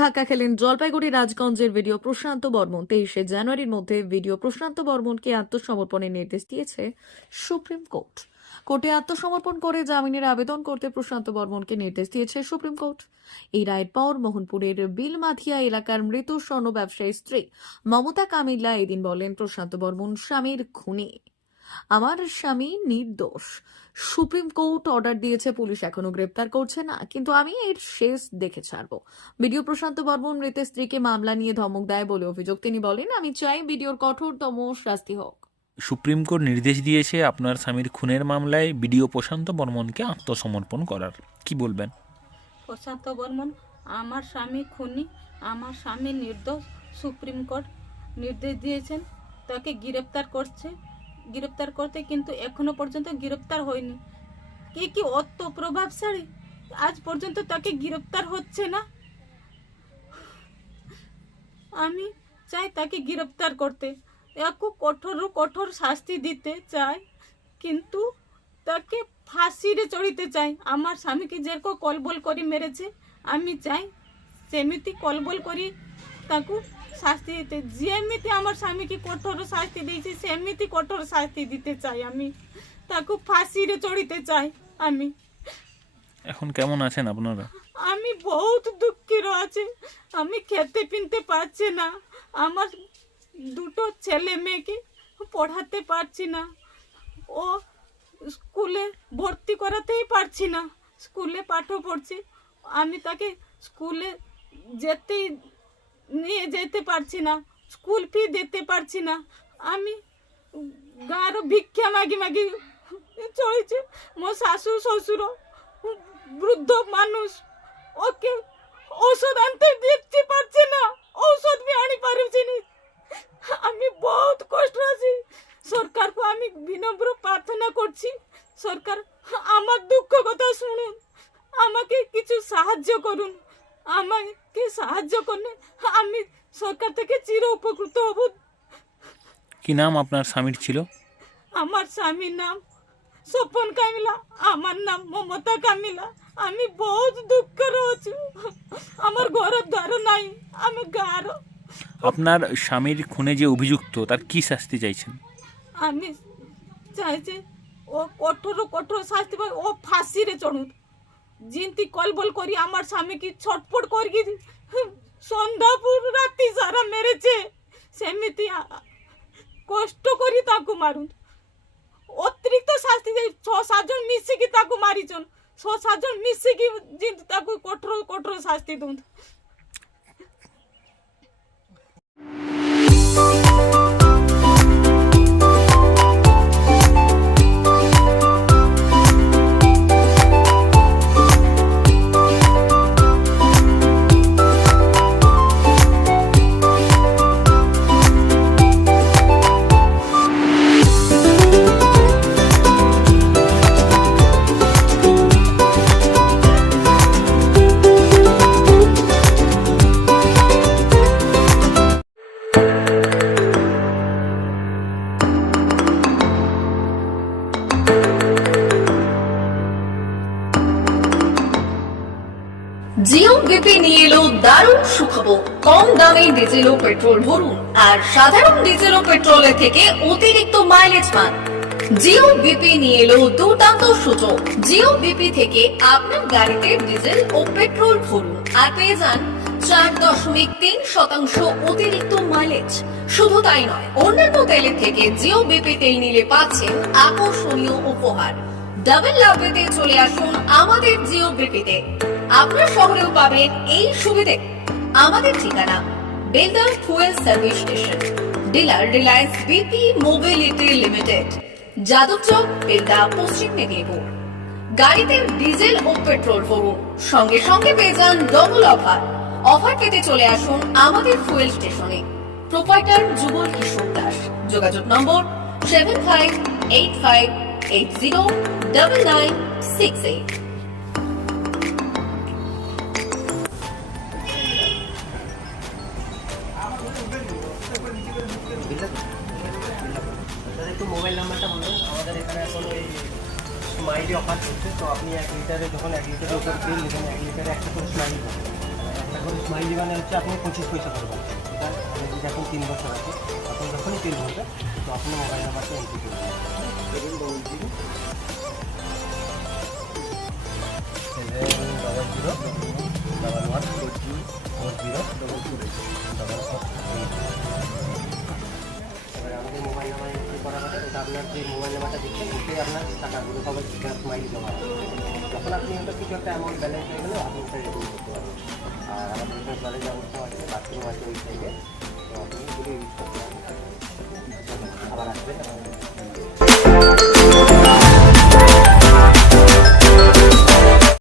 ধাক্কা খেলেন জলপাইগুড়ি রাজগঞ্জের ভিডিও প্রশান্ত বর্মন। 23শে জানুয়ারির মধ্যে ভিডিও প্রশান্ত বর্মনকে আত্মসমর্পণের নির্দেশ দিয়েছে সুপ্রিম কোর্ট। কোর্টে আত্মসমর্পণ করে জামিনের আবেদন করতে প্রশান্ত বর্মনকে নির্দেশ দিয়েছে সুপ্রিম কোর্ট। এই রায়ের পর মোহনপুরের বিলমাধিয়া এলাকার মৃত স্বর্ণ ব্যবসায়ী স্ত্রী মমতা কামিল্লা এদিন বলেন, প্রশান্ত বর্মন স্বামীর খুনি, আমার স্বামী নির্দোষ। সুপ্রিম কোর্ট অর্ডার দিয়েছে, পুলিশ এখনো গ্রেপ্তার করছে না, কিন্তু আমি এর শেষ দেখে ছাড়বো। ভিডিও প্রশান্ত বর্মন মৃতের স্ত্রীকে মামলা নিয়ে ধমক দেয় বলে অভিযোগ। তিনি বলেন, আমি চাই ভিডিওর কঠোরতম শাস্তি হোক। সুপ্রিম কোর্ট নির্দেশ দিয়েছে আপনার স্বামীর খুনের মামলায় ভিডিও প্রশান্ত বর্মনকে আত্মসমর্পণ করার, কি বলবেন? প্রশান্ত বর্মন আমার স্বামী খুনি, আমার স্বামী নির্দোষ। সুপ্রিম কোর্ট নির্দেশ দিয়েছেন, তাকে গ্রেপ্তার করতে, কিন্তু এখনো পর্যন্ত গ্রেপ্তার হয়নি। কি অত প্রভাবশালী, আজ পর্যন্ত তাকে গ্রেপ্তার হচ্ছে না। আমি চাই তাকে গ্রেপ্তার করতে, একে কঠোর শাস্তি দিতে চাই, কিন্তু তাকে ফাঁসিরে চড়িতে চাই। আমার স্বামীকে যেরকম কলবল করে মেরেছে, আমি চাই সেমিতি কলবল করি তাকে শাস্তি দিতে। যেমিতি আমার স্বামীকে কঠোর শাস্তি দিয়েছে, সেমিতি কঠোর শাস্তি দিতে চাই। আমি তাকে ফাঁসিরে চড়িতে চাই। আমি এখন কেমন আছেন আপনারা? আমি বহুত দুঃখের আছে, আমি খেতে পিনতে পারছি না, আমার দুটো ছেলে মেয়েকে পড়াতে পারছি না, ও স্কুলে ভর্তি করাতেই পারছি না, স্কুলে পাঠ পড়ছে, আমি তাকে স্কুলে নিয়ে যেতে পারছি না, স্কুল ফি দিতে পারছি না। আমি গাঁর ভিক্ষা মাগি চলেছে। মো শাশু শ্বশুর বৃদ্ধ মানুষ, ওকে ঔষধ আনতে দিতে পারছে না, ঔষধ বি আনি পারছি না। আমি বহুত কষ্ট আছি। সরকারকে আমি বিনম্র প্রার্থনা করছি, সরকার আমার দুঃখ কথা শুনুন, আমাকে কিছু সাহায্য করুন। আমাকে সাহায্য করলে আমি সরকার থেকে চির উপকৃত হব। কি নাম আপনার স্বামীর ছিল? আমার স্বামীর নাম স্বপন কামিলা, আমার নাম মমতা কামিলা। আমি বহুত দুঃখের আছি, আমার ঘর দ্বার নাই, আমি গাঁর। আপনার স্বামীর খুনে যে অভিযুক্ত, তার কি শাস্তি চাইছেন? আমি চাইছি ও কঠোর শাস্তি পাই, ও ফাঁসিরে চড়ুন। জিনতি কলবল করি আমার স্বামীকে ছটফট করি সন্ধ্যাপুর রাতি সারা মেরেছে, সেমিতি কষ্ট করি তাকে মারুন। অতিরিক্ত শাস্তি দেয়, 6-7 জন মিশিকি তাকে মারিছন, 6-7 জন মিশিকি তাকে কঠোর শাস্তি দিন। জিও বিপি নিয়ে এলো দারুণ সুখবর। কম দামে ডিজেল ও পেট্রোল ভরুন আর সাধারণ ডিজেল ও পেট্রোলের থেকে অতিরিক্ত মাইলেজ পান। জিও বিপি নিয়ে এলো দুর্দান্ত সুযোগ। জিও বিপি থেকে আপনার গাড়িতে ডিজেল ও পেট্রোল ভরুন আর পেয়ে যান 4.3% অতিরিক্ত মাইলেজ। শুধু তাই নয়, অন্যান্য তেলের থেকে জিও বিপি তেল নিলে পাচ্ছেন আকর্ষণীয় উপহার। ডাবল লাভ পেতে চলে আসুন আমাদের জিও বিপিতে। আপনার শহরেও পাবেন এই সুবিধে। আমাদের ঠিকানা Belda fuel service station, dealer Reliance BP mobility limited, Jadabchak, Belda, পশ্চিম মেদিনীপুর। গাড়িতে ডিজেল ও পেট্রোল ভরুন, সঙ্গে সঙ্গে পেয়ে যান ডবল অফার পেতে চলে আসুন আমাদের ফুয়েল স্টেশনে। প্রোপাইটার যুগল কিশোর দাস। যোগাযোগ নম্বর 7585809968। একটু মোবাইল নাম্বারটা বলুন। আমাদের এখানে এখন ওই স্মাইলি অফার চলছে, তো আপনি 1 লিটারে যখন 1 লিটারের উপর বিল নেবেন, 1 লিটারে একটা করে স্মাইলি পাবেন। এখন স্মাইলি মানে হচ্ছে আপনি 25 পয়সা করে পাচ্ছেন। এটা আপনি যদি এখন 3 বছর আছে, তখন যখনই তেল ভরবে তো আপনার মোবাইল নাম্বারটা এন্ট্রি করবেন। 7114040 এবার আমাদের মোবাইল নাম্বার এন্ট্রি করা হবে, ওটা আপনার যে মোবাইল নাম্বারটা দিচ্ছেন ওটাই আপনার টাকাগুলো সবাই স্মাইলি জমা হবে। যখন আপনি ওটা কিছু একটা অ্যামাউন্ট ব্যালেন্স হয়ে গেলে আপনি ওটা রিডিম করতে পারবেন। আর আমাদের এখানে জলের ব্যবস্থা আছে, বাথরুম আছে ওই সাইডে, তো আপনি এগুলো ইউজ করতে পারবেন। আবার আসবেন।